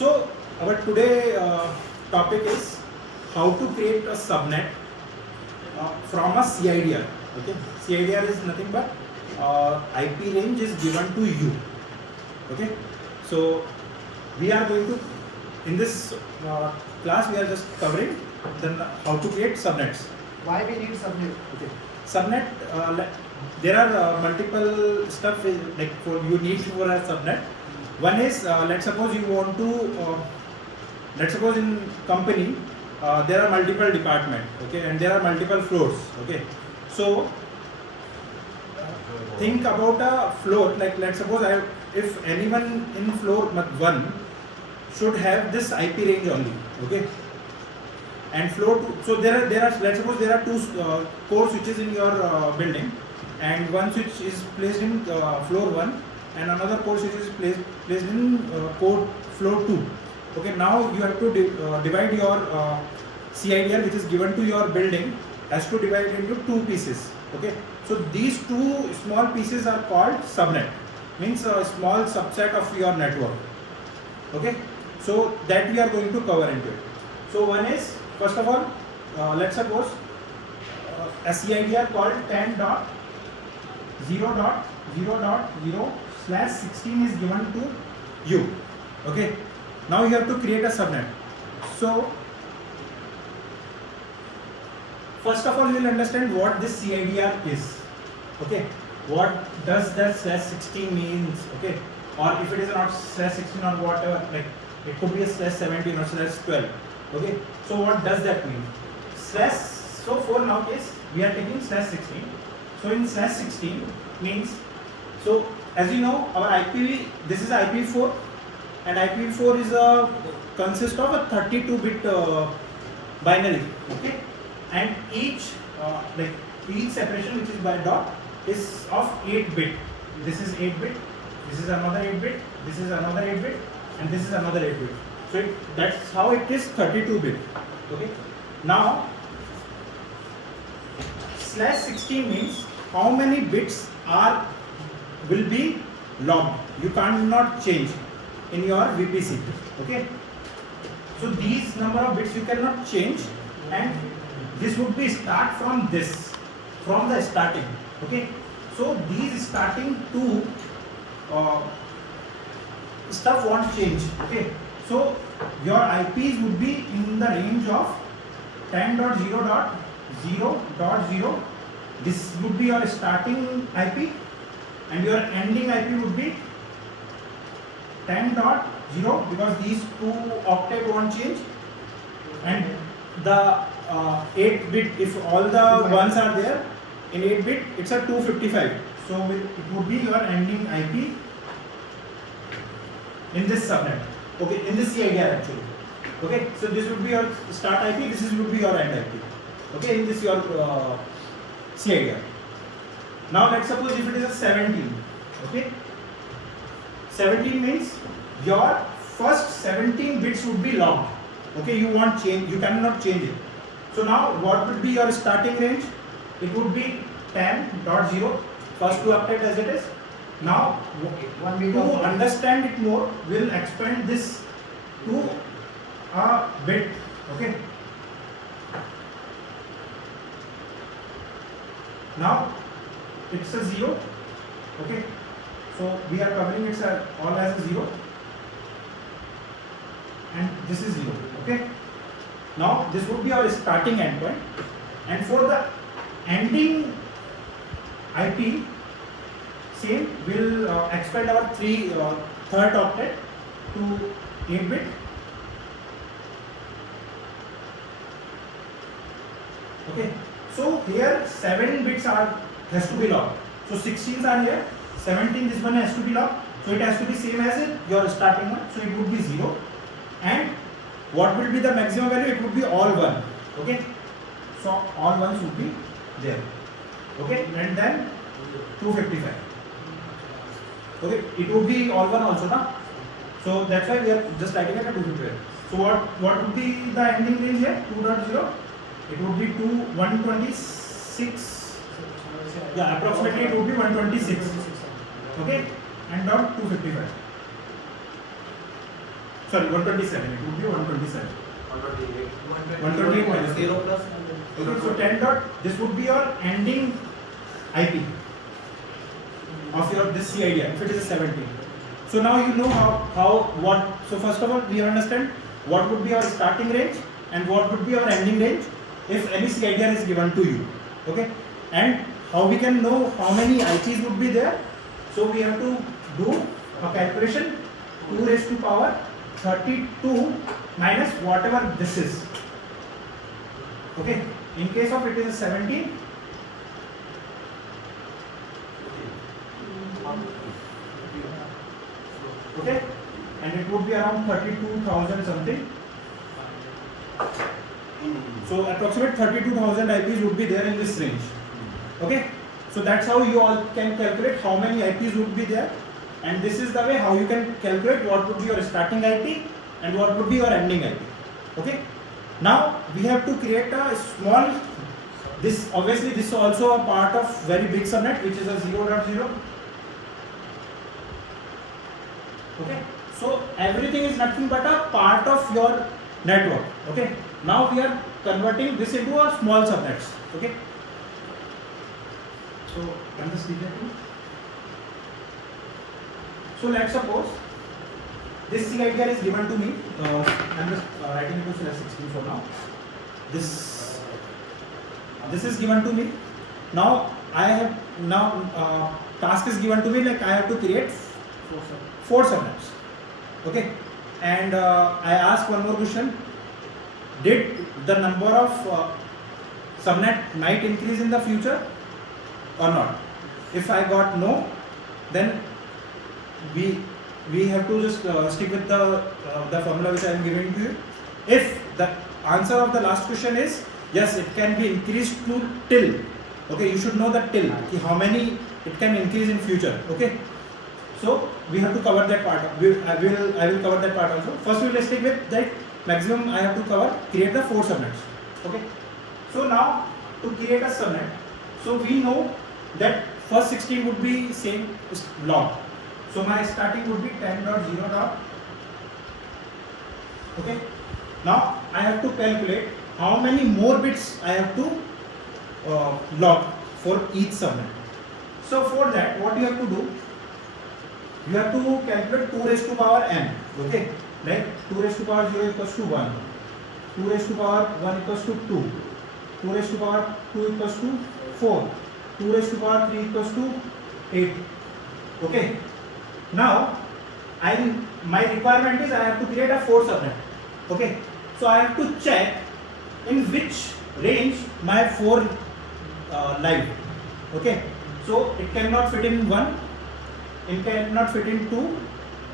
So our today topic is how to create a subnet from a CIDR. Okay, CIDR is nothing but IP range is given to you. Okay, so we are going to in this class we are just covering then how to create subnets. Why we need subnet? Okay, subnet. There are multiple stuff like for you need for a subnet. One is let's suppose you want to let's suppose in company there are multiple department, okay, and there are multiple floors, okay. So think about a floor like let's suppose if anyone in floor 1 should have this IP range only, okay, and floor 2. So there are let's suppose there are two core switches in your building, and one switch is placed in floor 1 and another core switch is placed in floor 2. Okay, now you have to divide your CIDR which is given to your building has to divide into two pieces. Okay, so these two small pieces are called subnet, means a small subset of your network. Okay, so that we are going to cover into it. So one is first of all let's suppose a CIDR called 10.0.0.0/16 is given to you. Okay, now you have to create a subnet. So first of all you will understand what this CIDR is. Okay, what does that /16 means? Okay, or if it is not /16 or whatever, like it could be a /17 or /12. Okay, so what does that mean? So for now case we are taking /16. So in /16 means, so as you know our IP, this is IP4 and IP4 is a consist of a 32-bit binary, okay, and each like each separation which is by dot is of 8-bit. This is 8-bit, this is another 8-bit, this is another 8-bit, and this is another 8-bit. So that's how it is 32-bit. Okay, now /16 means how many bits will be logged. You cannot change in your VPC. Okay, so these number of bits you cannot change, and this would be start from this, from the starting. Okay, so these starting two stuff won't change. Okay, so your IPs would be in the range of 10.0.0.0. This would be your starting IP, and your ending IP would be 10.0 because these two octet won't change, and the 8-bit, if all the ones are there in 8-bit, it's a 255. So it would be your ending IP in this subnet. Okay, in this CIDR actually. Okay, so this would be your start IP, this would be your end IP. Okay, in this your CIDR. Now let's suppose if it is a 17. Okay, 17 means your first 17 bits would be logged. Okay, you won't change, you cannot change it. So now what would be your starting range? It would be 10.0, first two octet as it is. Now to understand it more, we'll expand this to a bit. Okay, now it's a 0. Okay, so we are covering it all as a 0, and this is 0. Okay, now this would be our starting endpoint, and for the ending IP same, we'll expand our third octet to 8-bit. Okay, so here 7 bits has to be logged. So 16s are here, 17 this one has to be logged. So it has to be same as your starting one. So it would be 0, and what will be the maximum value? It would be all 1. Okay, so all ones would be there. Okay, and then 255. Okay, it would be all 1 also, na? So that's why we are just writing it at 255. So what would be the ending range here? 2.0. It would be 126. Yeah, approximately it would be 126. Okay, and dot 255. sorry 127. It would be 127. 128 minus 0 plus. Okay, so 10 dot. This would be your ending IP of your this CIDR if it is a 17. So now you know how what. So first of all, we understand what would be our starting range and what would be our ending range if any CIDR is given to you. Okay, and how we can know how many IPs would be there. So we have to do a calculation 2 raised to power 32 minus whatever this is. Okay, in case of it is a 17. Okay, and it would be around 32,000 something. So approximate 32,000 IPs would be there in this range. Okay, so that's how you all can calculate how many IPs would be there, and this is the way how you can calculate what would be your starting IP and what would be your ending IP. Okay, now we have to create a small, this obviously this is also a part of very big subnet which is a 0.0. Okay, so everything is nothing but a part of your network. Okay, now we are converting this into a small subnets. Okay, so can this be there? So let's suppose this CIDR is given to me. I'm just writing it to slash 16 for now. This is given to me. Now I have task is given to me, like I have to create 4 subnets. Okay, and I ask one more question: did the number of subnet might increase in the future or not? If I got no, then we have to just stick with the formula which I am giving to you. If the answer of the last question is yes, it can be increased to till. Okay, you should know the till, how many it can increase in future. Okay, so we have to cover that part. I will cover that part also. First we will stick with that maximum I have to cover, create the 4 subnets. Okay, so now to create a subnet, so we know that first 16 would be same log. So my starting would be 10.0. Okay, now I have to calculate how many more bits I have to log for each subnet. So for that, what you have to do, you have to calculate 2 raised to power n. Okay, like 2 raised to power 0 equals to 1, 2 raised to power 1 equals to 2, 2 raised to power 2 equals to 4, 2 raised to power 3 equals to 8. Okay, now my requirement is I have to create a 4 subnet. Okay, so I have to check in which range my 4 live. Okay, so it cannot fit in 1, it cannot fit in 2,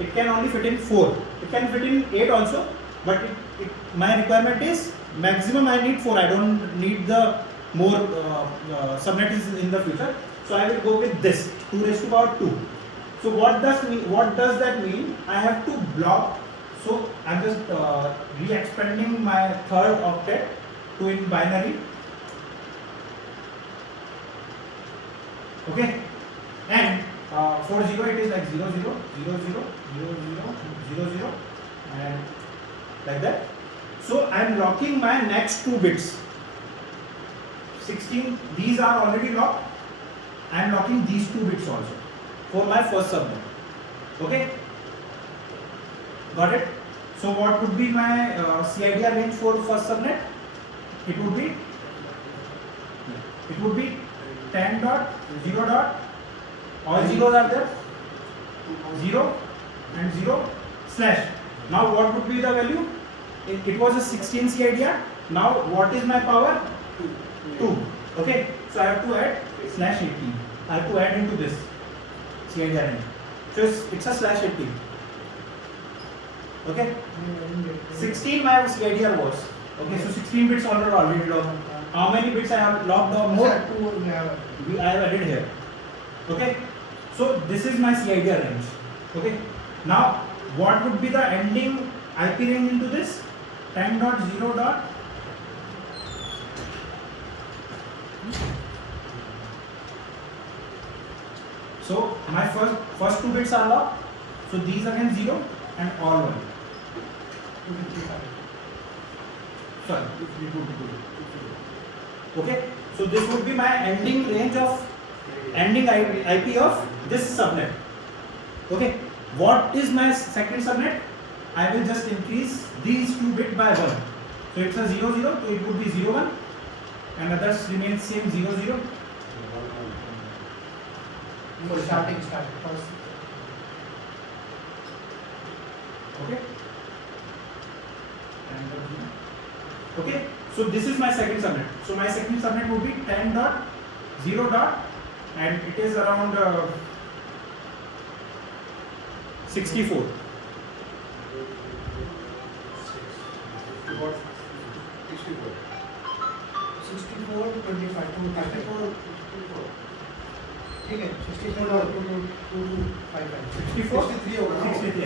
it can only fit in 4. It can fit in 8 also, but my requirement is maximum I need 4. I don't need the more subnet in the future. So I will go with this 2 raised to power 2. So what does that mean? I have to block. So I'm just re-expanding my third octet to in binary. Okay, and for 0 it is like 0 0 0 0 0 0 0 0 and like that. So I'm locking my next 2 bits. 16, these are already locked. I'm locking these 2 bits also for my first subnet. Okay, got it? So what would be my CIDR range for first subnet? It would be 10 dot 0 dot, all zeros are there, 0 and 0 slash. Now what would be the value? It was a 16 CIDR. Now what is my power? 2. Okay, so I have to add slash 18. I have to add into this CIDR range. So it's a slash 18. Okay, 16 my CIDR was. Okay, so 16 bits already logged. How many bits I have logged or more? I have added here. Okay, so this is my CIDR range. Okay, now what would be the ending IP range into this? 10.0 dot. So my first 2 bits are locked. So these again 0 and all 1. Sorry. Okay. So this would be my ending range of ending IP of this subnet. Okay. What is my second subnet? I will just increase these 2 bits by 1. So it's a 0 0, so it would be 0 1, and others remain same 0 0. Starting first. Okay. Okay. So this is my second subnet. So my second subnet would be 10.0. And it is around 64. What? 64, 25, 2, 54. ठीक है 64 और 255 64? 63 होगा 63.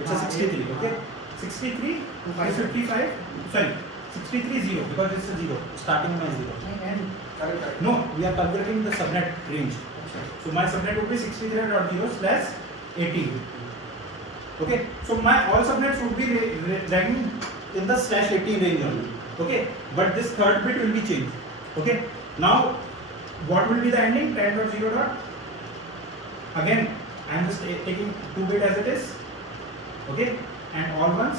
It's a 63. Okay. 63 to 55. Sorry. 63 0 because it's a 0. Starting my 0. correct No, we are calculating the subnet range. So my subnet would be 63.0 slash 18. Okay. So my all subnets would be running in the slash 18 range only. Okay. But this third bit will be changed. Okay. Now, what will be the ending? 10.0. Again, I am just taking 2 bit as it is. Okay. And all ones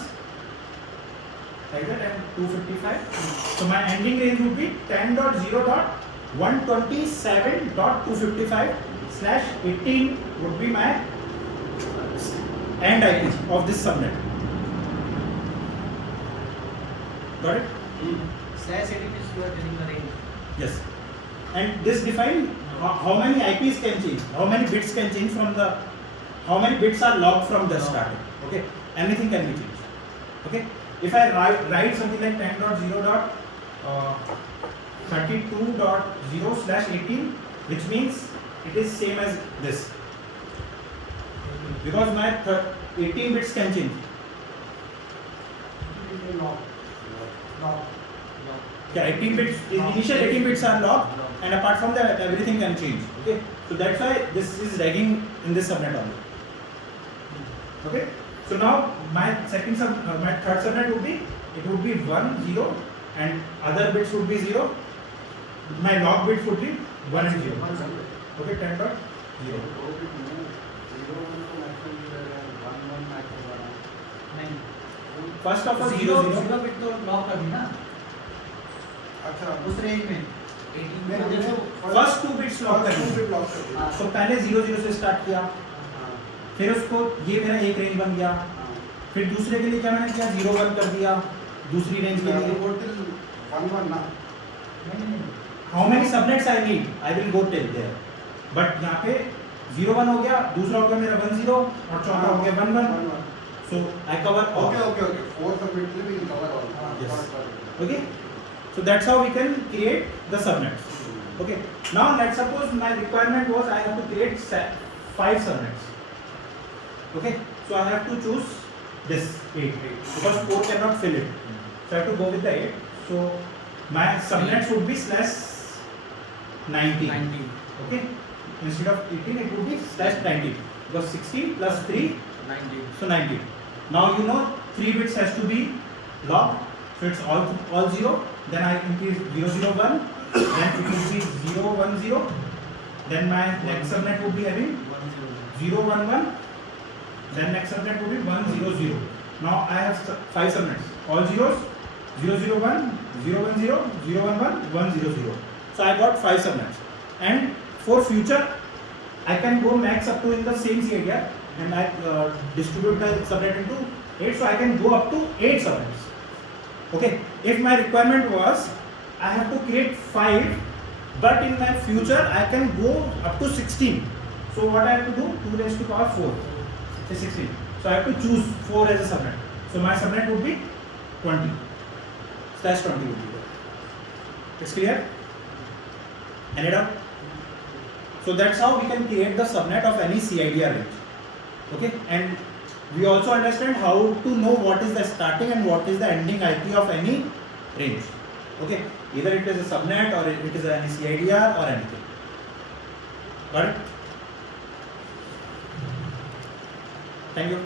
like that, and 255. So my ending range would be 10.0.127.255 slash 18 would be my end IP of this subnet. Got it? slash 18 is you are telling the range. Yes. And this define how many IPs can change, how many bits can change from the, how many bits are logged from the starting. Okay. Anything can be changed. Okay. If I write something like 10.0.32.0 slash 18, which means it is same as this, because my 18 bits can change. Yeah, 18 bits, initial 18 bits are locked, and apart from that, everything can change. Okay, so that's why this is lagging in this subnet only. Okay, so now my my third subnet would be, it would be 1 0, and other bits would be 0. My log bits would be 1 and 0. Okay, 10.0. First of all, 0 0 bit तो lock कर दी ना अच्छा उस range में 18 में first 2 bits lock कर दिए। तो पहले 0 0 से स्टार्ट किया, फिर उसको ये मेरा एक रेंज बन गया, फिर दूसरे के लिए क्या मैंने किया, 0 1 कर दिया दूसरी रेंज के लिए। How many subnets I need, I will go till there, but यहाँ पे 0 1 हो गया, दूसरा हो गया मेरा 1 0, और चौथा हो गया 1 1. So I cover all. Okay. 4 subnets we will cover all. Yes. Okay. So that's how we can create the subnets. Okay. Now let's suppose my requirement was I have to create 5 subnets. Okay. So I have to choose this 8 because 4 cannot fill it. So I have to go with the 8. So my subnets would be slash 19. Okay. Instead of 18, it would be slash 19 because 16 plus 3, 19. so 19. Now you know 3 bits has to be locked, so it's all 0. Then I increase 0 0 1, then it will be 0 1 0. Then my next subnet would be having 0 1 1. Then next subnet would be 1 0 0. Now I have 5 subnets, all zeros, 0 0 1, 0 1 0, 0 1 1, 1 0 0. So I got 5 subnets, and for future I can go max up to in the same CIDR, and I distribute the subnet into 8, so I can go up to 8 subnets. Okay, if my requirement was I have to create 5, but in my future I can go up to 16. So what I have to do, 2 raised to power 4, say 16. So I have to choose 4 as a subnet. So my subnet would be 20 slash 20 would be there. It's clear? Any doubt? So that's how we can create the subnet of any CIDR range. Okay, and we also understand how to know what is the starting and what is the ending IP of any range. Okay, either it is a subnet or it is any CIDR or anything. Got it? Thank you.